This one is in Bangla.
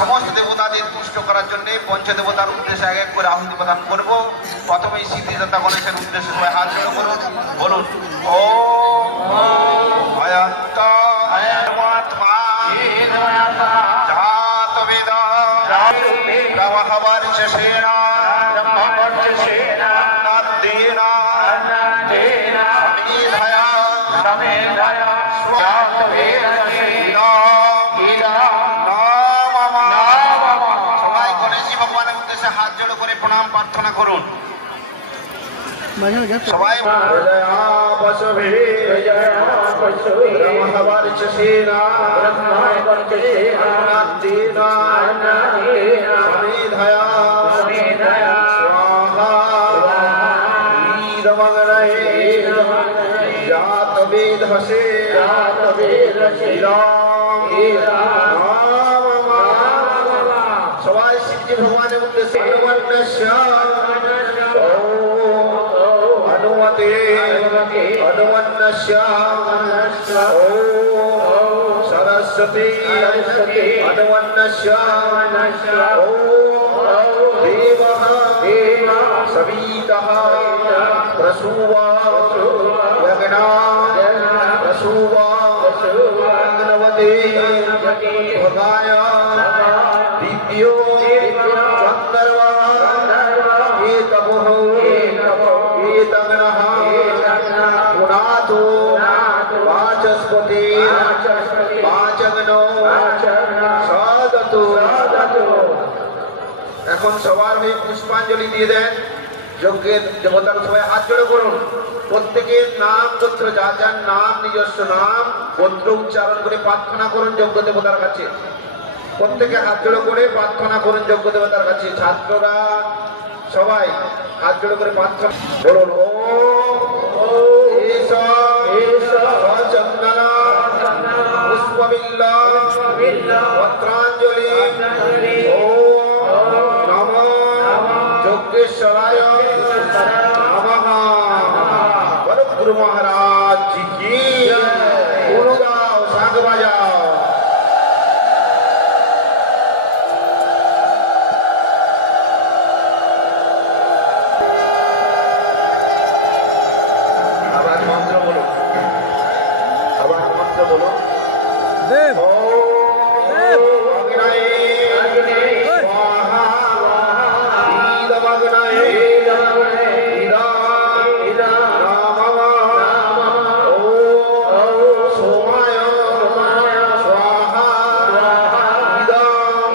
সমস্ত দেবতাদের তুষ্ট করার জন্য পঞ্চদেবতার উদ্দেশ্যে এক এক করে আহুতি প্রদান করব। প্রথমেই সিদ্ধিদাতা গণেশের উদ্দেশ্যে সবাই হাত জোড় করুন, বলুন ওম অয়ন্ত পরমাত্মা জাতবেদ ব্রহ্মবর্চসেন নন্দেন সমেধয়া সবাই গণেশজি ভগবানের উদ্দেশ্যে হাত জোড় করে প্রণাম প্রার্থনা করুন। সবাই সবাই শিবজি ভগবানের উদ্দেশ্যে হনুমতে হনুমন্নস্য ওম সরস্বতী হনুমন্নস্য ওম দেবঃ সবিতঃ প্রসূবা যজ্ঞা প্রসূবা অগ্নবতে ভগায় দিব্yo চন্দ্রমা এখন সবার হয়ে পুষ্পাঞ্জলি দিয়ে দেন। যজ্ঞের দেবতার সবাই হাত জোড়ে করুন। প্রত্যেকের নাম গোত্র, যা যার নাম নিজস্ব নাম গোত্র উচ্চারণ করে প্রার্থনা করুন যজ্ঞ দেবতার কাছে। প্রত্যেকে হাত জোড়ো করে প্রার্থনা করুন যজ্ঞ দেবতার কাছে। ছাত্ররা সবাই হাত জোড়ো করে প্রার্থনা বলুন ওম